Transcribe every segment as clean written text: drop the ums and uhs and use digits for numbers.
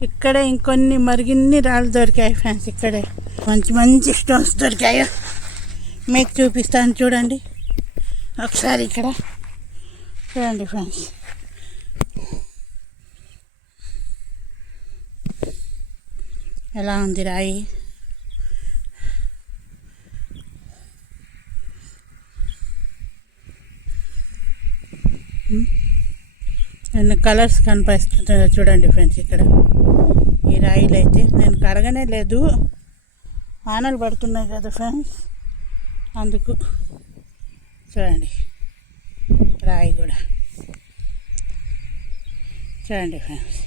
ఇక్కడే ఇంకొన్ని మరిగిన్ని రాళ్ళు దొరికాయి ఫ్రెండ్స్. ఇక్కడే మంచి మంచి స్టోన్స్ దొరికాయి. మీకు చూపిస్తాను చూడండి ఒకసారి. ఇక్కడ చూడండి ఫ్రెండ్స్, ఎలా ఉంది రాయి. ఎన్ని కలర్స్ కనిపిస్తుంటాయో చూడండి ఫ్రెండ్స్. ఇక్కడ ఈ రాయిలు అయితే నేను కడగనే లేదు, వానలు పడుతున్నాయి కదా ఫ్రెండ్స్, అందుకు. చూడండి రాయి కూడా చూడండి ఫ్రెండ్స్.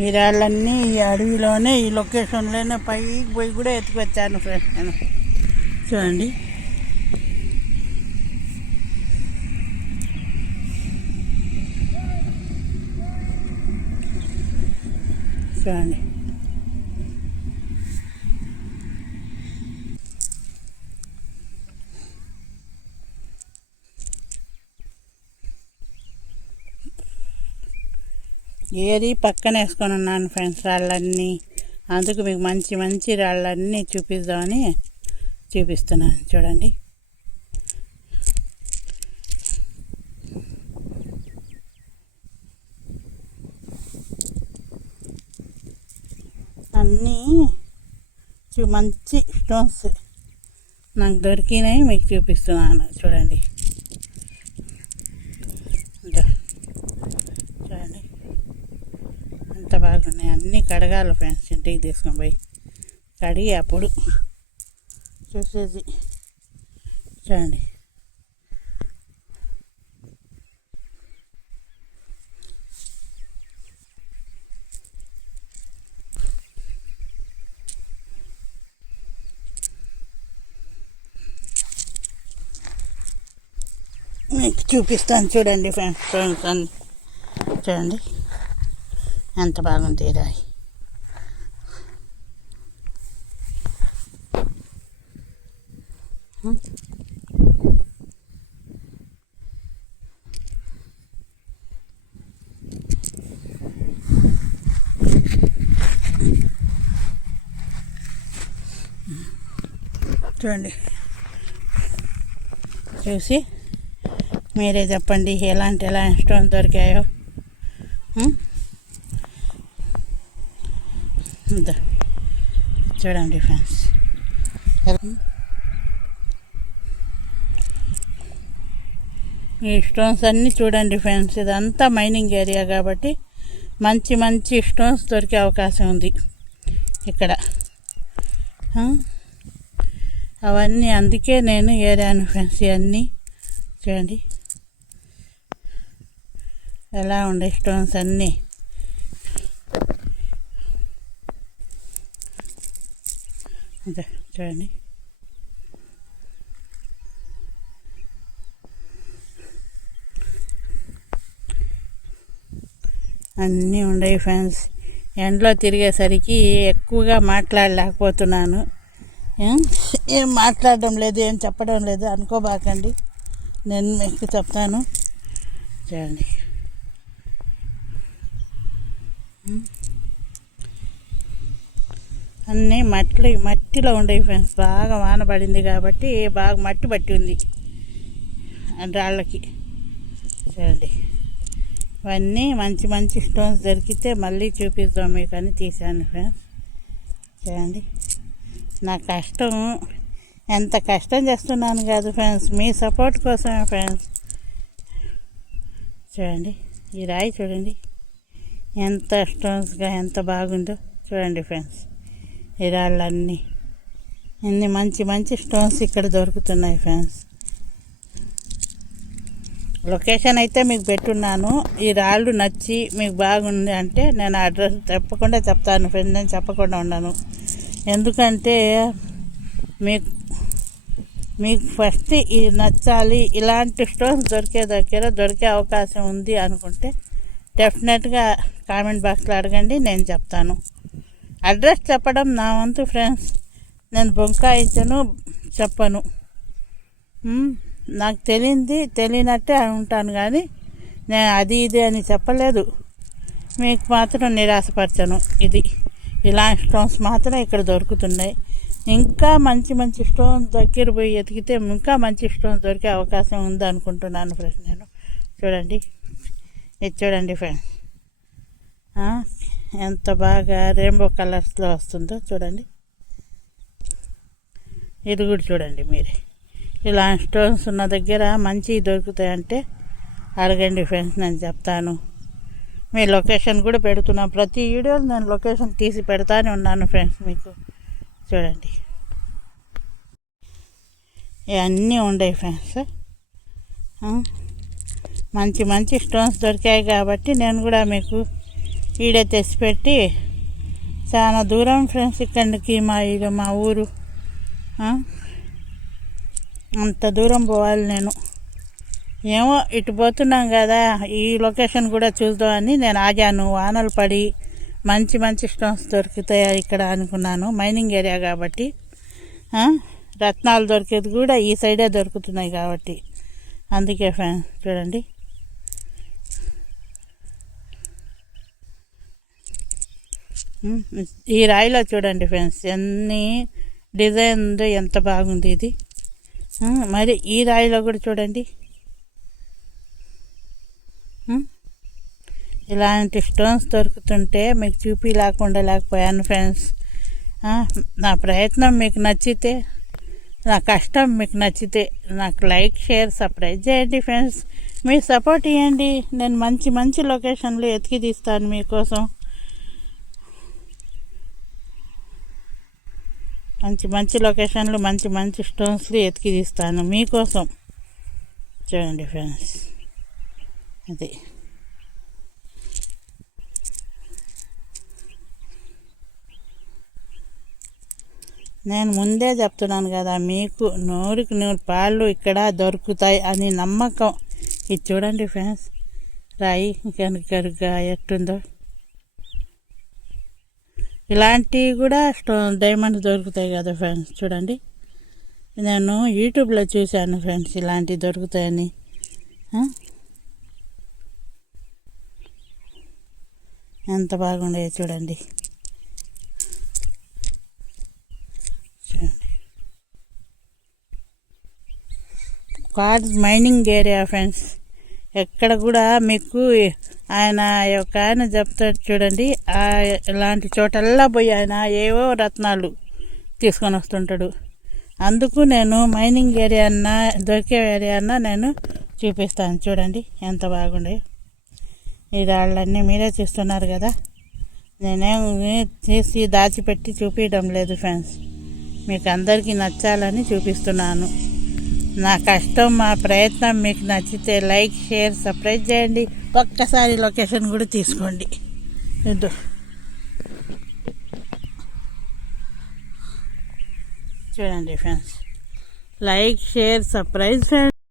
ఈ రాళ్ళన్నీ ఈ అడవిలోనే, ఈ లొకేషన్లోనే పైకి పోయి కూడా ఎత్తుకొచ్చాను ఫ్రెండ్స్ నేను. చూడండి చూడండి. ఏది పక్కన వేసుకొని ఉన్నాను ఫ్రెండ్స్ రాళ్ళన్నీ. అందుకు మీకు మంచి మంచి రాళ్ళన్నీ చూపిద్దామని చూపిస్తున్నాను. చూడండి అన్నీ మంచి స్టోన్స్ నాకు దొరికినాయి, మీకు చూపిస్తున్నాను. చూడండి చూడండి ఎంత బాగున్నాయి. అన్నీ కడగాలి ఫ్రెండ్స్, ఇంటికి తీసుకొని పోయి కడిగి అప్పుడు చూసేది. చూడండి మీకు చూపిస్తాను. చూడండి ఫ్రెండ్స్ అన్నీ చూడండి ఎంత బాగుంది రాయి. చూడండి చూసి మీరే చెప్పండి ఎలాంటి స్టోన్ దొరికాయో. చూడండి ఫ్రెండ్స్, ఈ స్టోన్స్ అన్నీ చూడండి ఫ్రెండ్స్. ఇదంతా మైనింగ్ ఏరియా కాబట్టి మంచి మంచి స్టోన్స్ దొరికే అవకాశం ఉంది ఇక్కడ. అవన్నీ అందుకే నేను ఏరాను ఫ్రెండ్స్. ఇవన్నీ చూడండి ఎలా ఉండే స్టోన్స్ అన్నీ. చూడండి అన్నీ ఉన్నాయి ఫ్రెండ్స్. ఎండలో తిరిగేసరికి ఎక్కువగా మాట్లాడలేకపోతున్నాను. ఏం మాట్లాడడం లేదు, ఏం చెప్పడం లేదు అనుకోబాకండి, నేను మీకు చెప్తాను. చూడండి అన్నీ మట్టిలో ఉండేవి ఫ్రెండ్స్. బాగా వాన పడింది కాబట్టి బాగా మట్టి పట్టి ఉంది రాళ్ళకి. చూడండి ఇవన్నీ మంచి మంచి స్టోన్స్ దొరికితే మళ్ళీ చూపిద్దాం మీకు అని తీశాను ఫ్రెండ్స్. చూడండి నా కష్టం, ఎంత కష్టం చేస్తున్నాను కాదు ఫ్రెండ్స్, మీ సపోర్ట్ కోసమే ఫ్రెండ్స్. చూడండి ఈ రాయి చూడండి ఎంత స్టోన్స్గా ఎంత బాగుందో. చూడండి ఫ్రెండ్స్ ఈ రాళ్ళన్నీ ఇన్ని మంచి మంచి స్టోన్స్ ఇక్కడ దొరుకుతున్నాయి ఫ్రెండ్స్. లొకేషన్ అయితే మీకు పెట్టున్నాను. ఈ రాళ్ళు నచ్చి మీకు బాగుంది అంటే నేను అడ్రస్ తప్పకుండా చెప్తాను ఫ్రెండ్, నేను చెప్పకుండా ఉన్నాను. ఎందుకంటే మీకు మీకు ఫస్ట్ ఇది నచ్చాలి, ఇలాంటి స్టోన్స్ దొరికే అవకాశం ఉంది అనుకుంటే డెఫినెట్గా కామెంట్ బాక్స్లో అడగండి, నేను చెప్తాను. అడ్రస్ చెప్పడం నా వంతు ఫ్రెండ్స్, నేను బొంకాయించను, చెప్పను. నాకు తెలియనట్టే ఉంటాను, కానీ నేను అది ఇది అని చెప్పలేదు. మీకు మాత్రం నిరాశపరచను. ఇలాంటి స్టోన్స్ మాత్రం ఇక్కడ దొరుకుతున్నాయి. ఇంకా మంచి మంచి స్టోన్స్ దగ్గర పోయి ఎతికితే ఇంకా మంచి స్టోన్స్ దొరికే అవకాశం ఉంది అనుకుంటున్నాను ఫ్రెండ్స్. నేను చూడండి, ఇది చూడండి ఫ్రెండ్స్, ఎంత బాగా రెయిన్బో కలర్స్లో వస్తుందో చూడండి. ఇది కూడా చూడండి మీరే. ఇలాంటి స్టోన్స్ ఉన్న దగ్గర మంచివి దొరుకుతాయంటే అడగండి ఫ్రెండ్స్, నేను చెప్తాను. మీ లొకేషన్ కూడా పెడుతున్నాను, ప్రతి వీడియోలో నేను లొకేషన్ తీసి పెడతానే ఉన్నాను ఫ్రెండ్స్. మీకు చూడండి, ఇవన్నీ ఉండేవి ఫ్రెండ్స్. మంచి మంచి స్టోన్స్ దొరికాయి కాబట్టి నేను కూడా మీకు వీడియో తెచ్చిపెట్టి, చాలా దూరం ఫ్రెండ్స్ ఇక్కడికి మా ఊరు, అంత దూరం పోవాలి నేను. ఏమో ఇటు పోతున్నాం కదా, ఈ లొకేషన్ కూడా చూద్దామని నేను ఆగాను. వానలు పడి మంచి మంచి స్టోన్స్ దొరుకుతాయి ఇక్కడ అనుకున్నాను, మైనింగ్ ఏరియా కాబట్టి. రత్నాలు దొరికేది కూడా ఈ సైడే దొరుకుతున్నాయి కాబట్టి, అందుకే ఫ్రెండ్స్ చూడండి. ఈ రాయిలో చూడండి ఫ్రెండ్స్, ఎన్ని డిజైన్ ఉందో, ఎంత బాగుంది ఇది. మరి ఈ రాయిలో కూడా చూడండి, ఇలాంటి స్టోన్స్ దొరుకుతుంటే మీకు లేకపోయాను ఫ్రెండ్స్. నా ప్రయత్నం మీకు నచ్చితే, నా కష్టం మీకు నచ్చితే నాకు లైక్, షేర్, సబ్స్క్రైబ్ చేయండి ఫ్రెండ్స్. మీరు సపోర్ట్ ఇవ్వండి, నేను మంచి మంచి లొకేషన్లు ఎతికి తీస్తాను మీకోసం. మంచి మంచి లొకేషన్లు, మంచి మంచి స్టోన్స్లు ఎతికి తీస్తాను మీకోసం. చూడండి ఫ్రెండ్స్, అది నేను ముందే చెప్తున్నాను కదా, మీకు 100కి 100 పాళ్ళు ఇక్కడ దొరుకుతాయి అని నమ్మకం. ఇది చూడండి ఫ్రెండ్స్, రాయి కనుకరుగా ఎట్టుందో. ఇలాంటివి కూడా డైమండ్స్ దొరుకుతాయి కదా ఫ్రెండ్స్. చూడండి, నేను యూట్యూబ్లో చూశాను ఫ్రెండ్స్, ఇలాంటివి దొరుకుతాయని. ఎంత బాగుండే చూడండి. Quartz mining area friends. ఎక్కడ కూడా మీకు ఆయన చెప్తాడు చూడండి, ఇలాంటి చోటల్లా పోయి ఆయన ఏవో రత్నాలు తీసుకొని వస్తుంటాడు. అందుకు నేను మైనింగ్ ఏరియా దొరికే ఏరియా నేను చూపిస్తాను. చూడండి ఎంత బాగుండే. ఈ రాళ్ళన్నీ మీరే చూస్తున్నారు కదా, నేనేం తీసి దాచిపెట్టి చూపించడం లేదు ఫ్రెండ్స్, మీకు అందరికీ నచ్చాలని చూపిస్తున్నాను. నా కష్టం, మా ప్రయత్నం మీకు నచ్చితే లైక్, షేర్, సబ్స్క్రైబ్ చేయండి. ఒక్కసారి లొకేషన్ కూడా తీసుకోండి. చూడండి friends, like, share, subscribe friends.